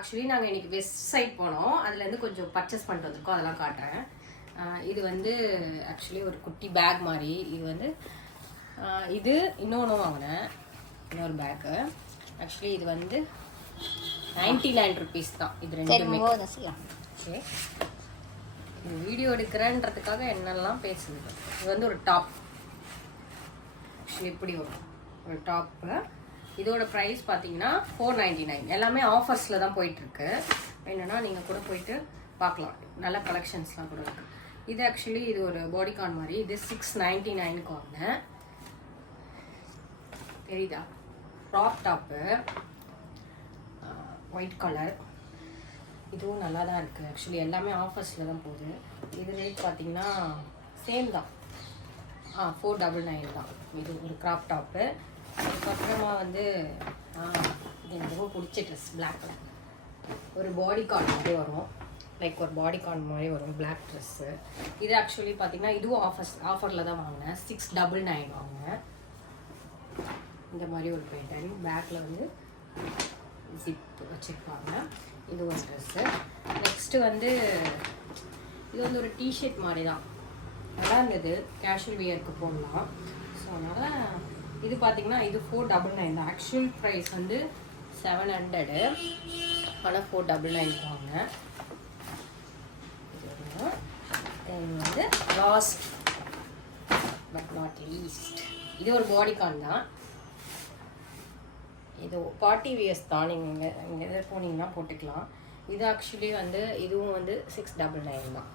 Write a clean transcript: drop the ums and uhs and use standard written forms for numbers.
Actually நாங்கள் இன்னைக்கு west side போனோம். அதுலேருந்து கொஞ்சம் பர்ச்சேஸ் பண்ணிட்டு வந்திருக்கோம், அதெல்லாம் காட்டுறேன். இது வந்து ஆக்சுவலி ஒரு குட்டி பேக் மாதிரி. இது வந்து இது இன்னொன்று வாங்கினேன், இன்னொரு பேக்கு. ஆக்சுவலி இது வந்து 99 rupees தான். இது ரெண்டுமே ஓகே. வீடியோ எடுக்கிறேன்றதுக்காக என்னெல்லாம் பேசுது. இது வந்து ஒரு டாப். ஆக்சுவலி இப்படி வரும் ஒரு டாப்பு. இதோட ப்ரைஸ் பார்த்தீங்கன்னா 499. எல்லாமே ஆஃபர்ஸில் தான் போயிட்டுருக்கு. என்னென்னா நீங்கள் கூட போயிட்டு பார்க்கலாம், நல்ல கலெக்ஷன்ஸ்லாம் கூட இருக்குது. இது ஆக்சுவலி இது ஒரு பாடிகான் மாதிரி. இது 699க்கு வாங்கினேன். தெரியுதா? Crop top, white colour. இதுவும் நல்லா தான் இருக்குது. ஆக்சுவலி எல்லாமே ஆஃபர்ஸில் தான் போகுது. இது ரேட் பார்த்தீங்கன்னா சேம் தான், 499 தான். இது ஒரு க்ராப் டாப்பு. அதுக்கப்புறமா வந்து இது எனக்கு ரொம்ப பிடிச்ச ட்ரெஸ், பிளாக் கலர். ஒரு பாடிகான் மாதிரி வரும், லைக் ஒரு பாடிகான் மாதிரி வரும் பிளாக் ட்ரெஸ்ஸு. இது ஆக்சுவலி பார்த்தீங்கன்னா இதுவும் ஆஃபரில் தான் வாங்கினேன். 699 வாங்கினேன். இந்த மாதிரி ஒரு பேட்டர்ன், பேக்கில் வந்து ஜிப் வச்சுருப்பாங்க. இது ஒரு ட்ரெஸ்ஸு. நெக்ஸ்ட்டு வந்து இது வந்து ஒரு டிஷர்ட் மாதிரி தான், நல்லா இருந்தது, கேஷுவல் வியருக்கு போடலாம். ஸோ அதனால் இது பார்த்திங்கன்னா இது 499 தான். ஆக்சுவல் ப்ரைஸ் வந்து 700, ஆனால் 499 வாங்கினேன். தென் வந்து லாஸ்ட் பட் நாட் லீஸ்ட், இது ஒரு பாடிகான் தான். இது பார்ட்டி வியர்ஸ் தான், நீங்கள் இங்கே எதாவது போனீங்கன்னா போட்டுக்கலாம். இது ஆக்சுவலி வந்து இதுவும் வந்து 699 தான்.